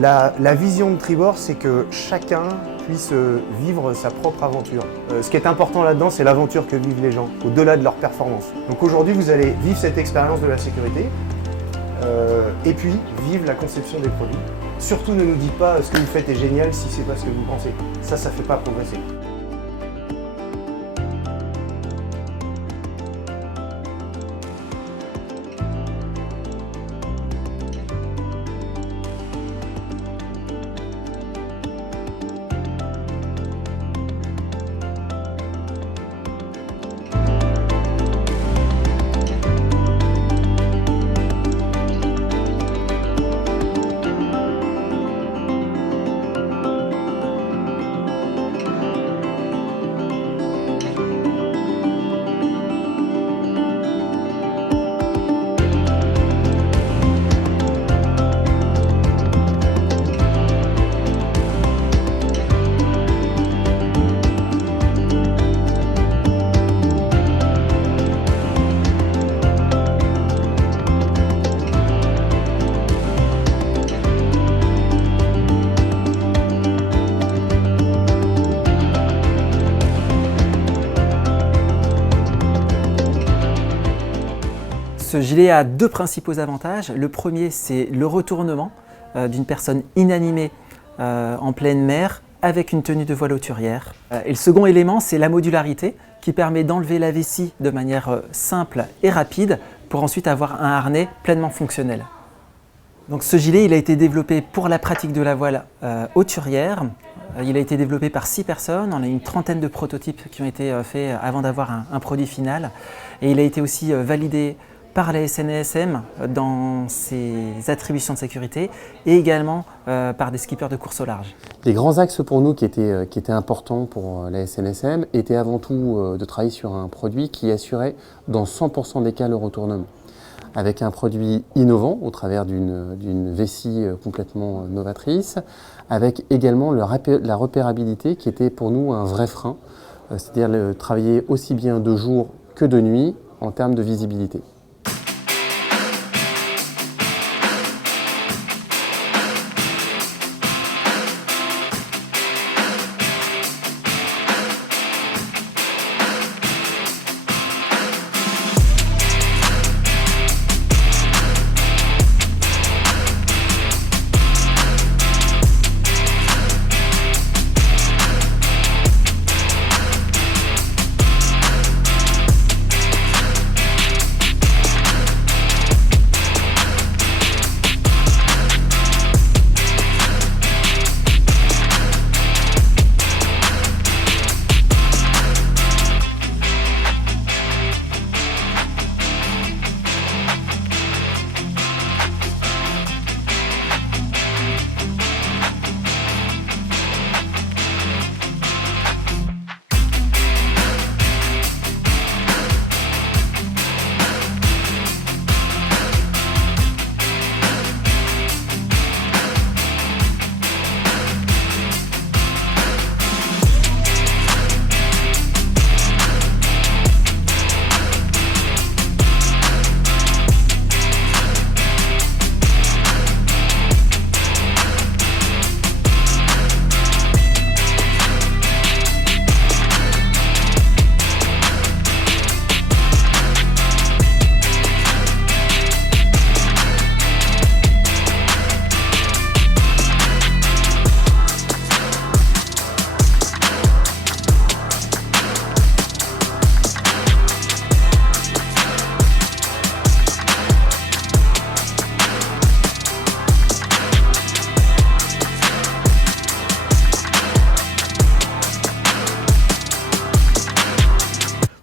La vision de Tribord, c'est que chacun puisse vivre sa propre aventure. Ce qui est important là-dedans, c'est l'aventure que vivent les gens, au-delà de leur performance. Donc aujourd'hui, vous allez vivre cette expérience de la sécurité, et puis vivre la conception des produits. Surtout, ne nous dites pas ce que vous faites est génial si c'est pas ce que vous pensez. Ça fait pas progresser. Ce gilet a deux principaux avantages. Le premier, c'est le retournement d'une personne inanimée en pleine mer avec une tenue de voile hauturière. Et le second élément, c'est la modularité qui permet d'enlever la vessie de manière simple et rapide pour ensuite avoir un harnais pleinement fonctionnel. Donc ce gilet, il a été développé pour la pratique de la voile hauturière. Il a été développé par 6 personnes. On a une trentaine de prototypes qui ont été faits avant d'avoir un produit final. Et il a été aussi validé par la SNSM dans ses attributions de sécurité et également par des skippers de course au large. Les grands axes pour nous qui étaient importants pour la SNSM étaient avant tout de travailler sur un produit qui assurait dans 100% des cas le retournement. Avec un produit innovant au travers d'une vessie complètement novatrice, avec également la repérabilité qui était pour nous un vrai frein, c'est-à-dire travailler aussi bien de jour que de nuit en termes de visibilité.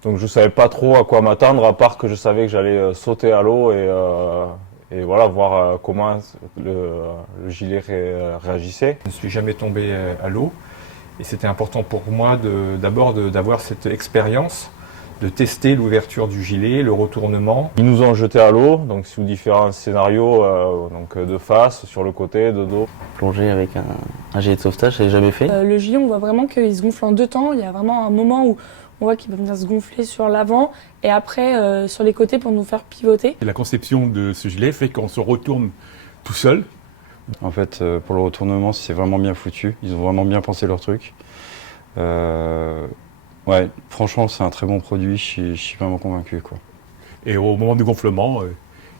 Donc je ne savais pas trop à quoi m'attendre, à part que je savais que j'allais sauter à l'eau et voilà, voir comment le gilet réagissait. Je ne suis jamais tombé à l'eau et c'était important pour moi d'abord d'avoir cette expérience, de tester l'ouverture du gilet, le retournement. Ils nous ont jetés à l'eau, donc sous différents scénarios, donc de face, sur le côté, de dos. Plonger avec un gilet de sauvetage, je l'ai jamais fait. Le gilet, on voit vraiment qu'il se gonfle en 2 temps. Il y a vraiment un moment où on voit qu'il va venir se gonfler sur l'avant et après sur les côtés pour nous faire pivoter. La conception de ce gilet fait qu'on se retourne tout seul En fait, pour le retournement, c'est vraiment bien foutu. Ils ont vraiment bien pensé leur truc. Ouais, franchement, c'est un très bon produit. Je suis vraiment convaincu, quoi. Et au moment du gonflement,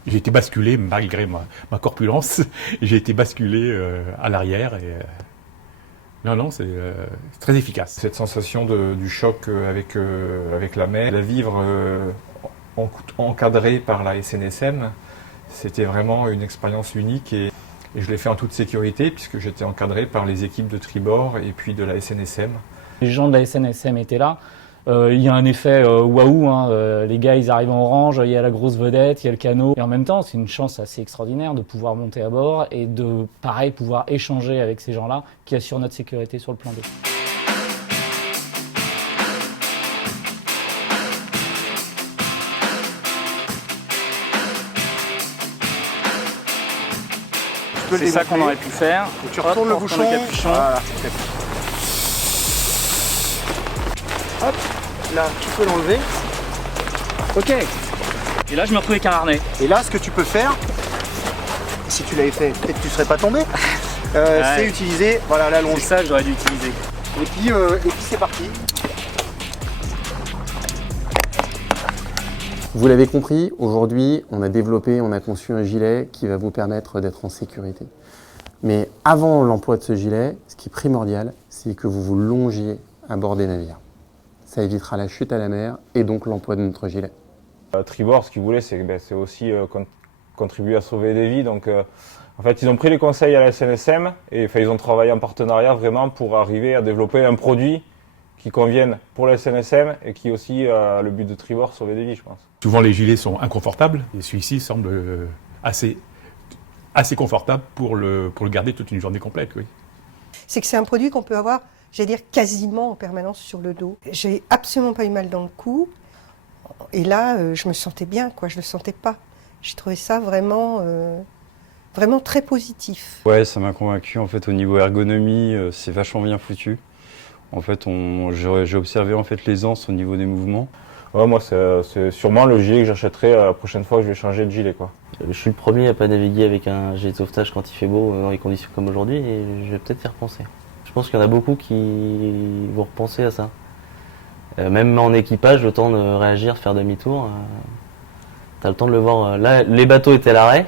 j'ai été basculé, malgré ma corpulence, j'ai été basculé à l'arrière. Non, c'est très efficace. Cette sensation du choc avec la mer, la vivre encadrée par la SNSM, c'était vraiment une expérience unique et je l'ai fait en toute sécurité puisque j'étais encadré par les équipes de tribord et puis de la SNSM. Les gens de la SNSM étaient là. Il y a un effet waouh, hein. Les gars ils arrivent en orange, il y a la grosse vedette, il y a le canot. Et en même temps, c'est une chance assez extraordinaire de pouvoir monter à bord et de, pareil, pouvoir échanger avec ces gens-là qui assurent notre sécurité sur le plan d'eau. C'est ça qu'on aurait pu faire. Et tu retournes le bouchon. Voilà. Hop, là, tu peux l'enlever. Ok. Et là, je me retrouve avec un harnais. Et là, ce que tu peux faire, si tu l'avais fait, peut-être que tu ne serais pas tombé, c'est utiliser voilà, la longe. C'est ça que j'aurais dû utiliser. Et puis c'est parti. Vous l'avez compris, aujourd'hui, on a conçu un gilet qui va vous permettre d'être en sécurité. Mais avant l'emploi de ce gilet, ce qui est primordial, c'est que vous vous longiez à bord des navires. Ça évitera la chute à la mer et donc l'emploi de notre gilet. Tribord, ce qu'ils voulaient, c'est aussi contribuer à sauver des vies. Donc, en fait, ils ont pris les conseils à la SNSM et ils ont travaillé en partenariat vraiment pour arriver à développer un produit qui convienne pour la SNSM et qui aussi a le but de Tribord, sauver des vies, je pense. Souvent, les gilets sont inconfortables et celui-ci semble assez confortable pour le garder toute une journée complète. Oui. C'est que c'est un produit qu'on peut avoir, j'allais dire, quasiment en permanence sur le dos. J'ai absolument pas eu mal dans le cou. Et là, je me sentais bien, quoi. Je le sentais pas. J'ai trouvé ça vraiment très positif. Ouais, ça m'a convaincu. En fait, au niveau ergonomie, c'est vachement bien foutu. En fait, j'ai observé en fait l'aisance au niveau des mouvements. Ouais, moi, c'est sûrement le gilet que j'achèterai la prochaine fois que je vais changer de gilet, quoi. Je suis le premier à pas naviguer avec un gilet de sauvetage quand il fait beau dans les conditions comme aujourd'hui et je vais peut-être y repenser. Je pense qu'il y en a beaucoup qui vont repenser à ça. Même en équipage, le temps de réagir, de faire demi-tour, t'as le temps de le voir. Là, les bateaux étaient à l'arrêt,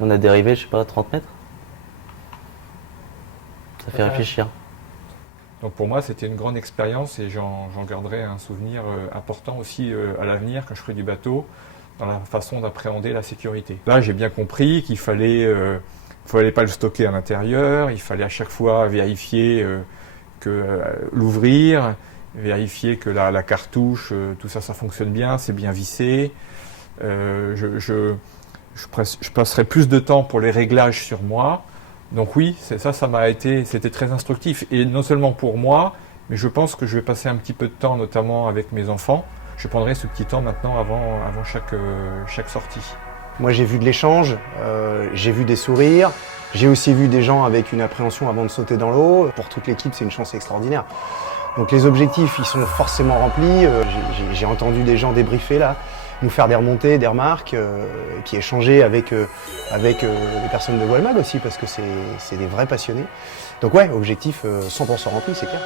on a dérivé, je sais pas, 30 mètres. Ça fait réfléchir. Donc pour moi, c'était une grande expérience et j'en garderai un souvenir important aussi à l'avenir quand je ferai du bateau, dans la façon d'appréhender la sécurité. Là, j'ai bien compris qu'il fallait pas le stocker à l'intérieur, il fallait à chaque fois vérifier l'ouvrir, vérifier que la cartouche, tout ça, ça fonctionne bien, c'est bien vissé. Je passerai plus de temps pour les réglages sur moi. Donc oui, c'était très instructif. Et non seulement pour moi, mais je pense que je vais passer un petit peu de temps, notamment avec mes enfants. Je prendrai ce petit temps maintenant avant chaque sortie. Moi, j'ai vu de l'échange, j'ai vu des sourires, j'ai aussi vu des gens avec une appréhension avant de sauter dans l'eau. Pour toute l'équipe, c'est une chance extraordinaire. Donc les objectifs, ils sont forcément remplis. J'ai entendu des gens débriefer là, nous faire des remontées, des remarques, puis échanger avec les personnes de Walmag aussi, parce que c'est des vrais passionnés. Donc ouais, objectif 100% rempli, c'est clair.